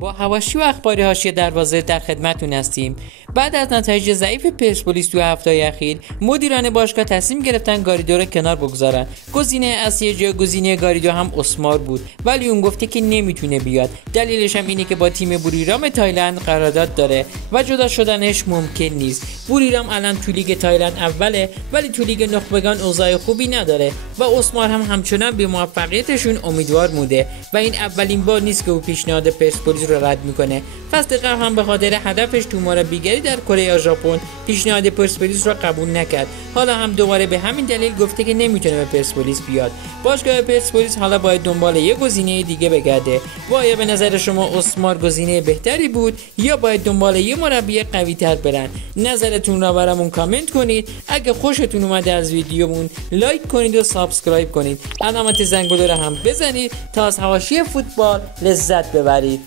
با حواشی و اخبار حاشیه دروازه در خدمتتون هستیم. بعد از نتایج ضعیف پرسپولیس تو هفته اخیر، مدیران باشگاه تصمیم گرفتن گاریدو رو کنار بگذارن. گزینه اصلی جایگزینی گاریدو هم اسمار بود، ولی اون گفته که نمیتونه بیاد. دلیلش هم اینه که با تیم بوریرام تایلند قرارداد داره و جدا شدنش ممکن نیست. بوریرام الان تو لیگ تایلند اوله، ولی تو لیگ نخبگان اوضاع خوبی نداره و اسمار هم همچنان به موفقیتشون امیدوار مونده و این اولین بار نیست که او پیشنهاد پرسپولیس رو رد میکنه. فصل قبل هم به خاطر هدفش تو مربیگری در کره یا ژاپن پیشنهاد پرسپولیس رو قبول نکرد. حالا هم دوباره به همین دلیل گفته که نمیتونه به پرسپولیس بیاد. باشگاه پرسپولیس حالا باید دنبال یه گزینه دیگه بگرده. آیا به نظر شما اسمار گزینه بهتری بود یا باید دنبال یه مربی قوی تر برن؟ نظرتون رو برامون کامنت کنید. اگه خوشتون اومده از ویدیومون لایک کنید و سابسکرایب کنید. علامت زنگوله رو هم بزنید تا از حواشی فوتبال لذت ببرید.